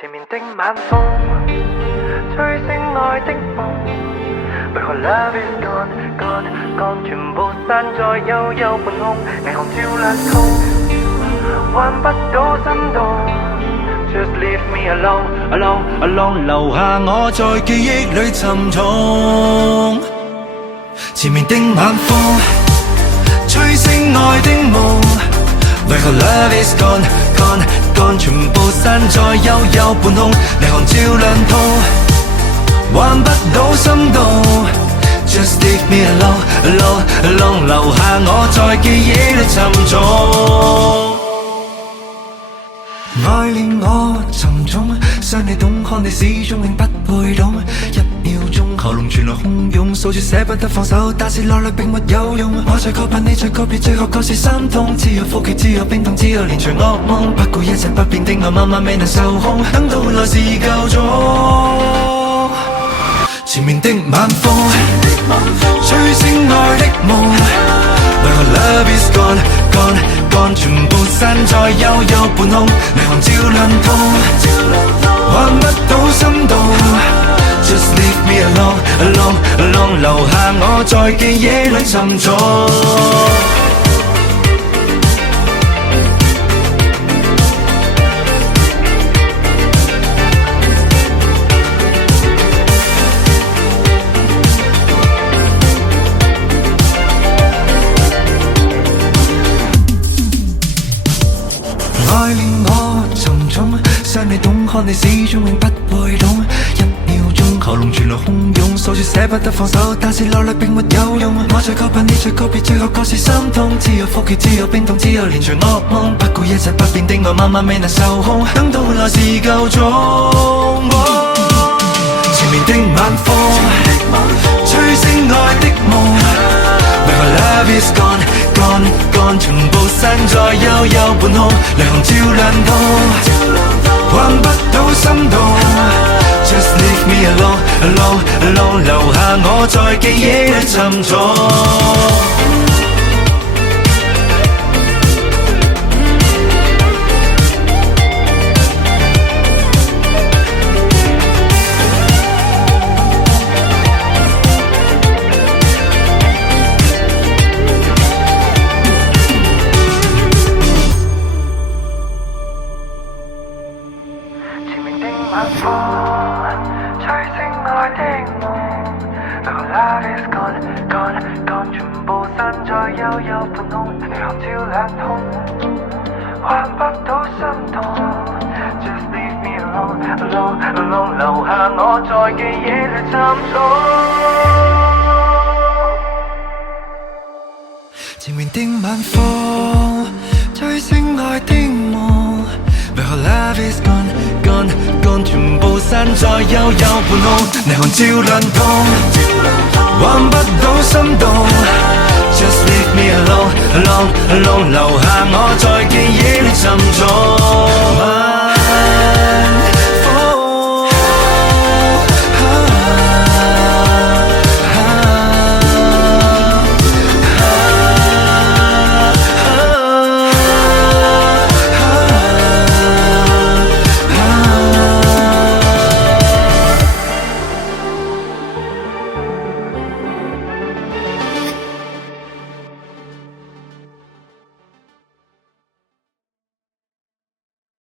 前面的晚風，吹醒愛的夢。為何 love is gone gone gone， 全部散在幽幽半空，霓虹照亮痛，換不到心動。Just leave me alone alone alone， 留下我在記憶裏沉重。前面的晚風，吹醒愛的夢。為何 love is gone gone gone， 全部散在幽幽半空，霓虹照亮痛，換不到心動。Just leave me alone alone alone， 留下我在記憶裏沉重。愛令我沉重，傷你懂，看你始終永不配懂。一秒鐘喉嚨傳來洶湧，訴說捨不得放手，但是落淚並沒有用。我在確盼你在告別，最後確是心痛。只有苦澀，只有冰凍，只有連場噩夢。不顧一切不變的我，晚晚未能受控，等到來時夠鐘。前面的晚風，吹醒愛的夢。為何 love is gone gone gone， 全部散在幽幽半空，霓虹照亮痛，換不到心動。Just leave me alone alone alone， 留下我在記憶裏沉重。愛令我沉重，傷你懂，看你始終永不會懂。一秒鐘喉嚨傳來洶湧，訴說捨不得放手，但是落淚並沒有用。我在確盼你在告別，最後確是心痛。只有苦澀，只有冰凍，只有連場噩夢。不顧一切不變的我，晚晚未能受控，等到來時夠鐘。前面的晚風，吹醒愛的夢。為何 love is gone gone gone， 全部散在幽幽半空，霓虹照亮痛，換不到心動。Just leave me alone alone alone， 留下我在記憶裏沉重。晚風，吹醒愛的夢。為何 love is gone gone gone， 全部散在幽幽半空，霓虹照亮痛，換不到心動。Just leave me alone alone alone， 留下我在記憶裏沉重。前面的晚風，吹醒愛的夢。為何 love is gone gone gone， 全部散在幽幽半空，霓虹照亮痛，換不到心動。Just leave me alone alone alone， 留下我在記憶裏沉重。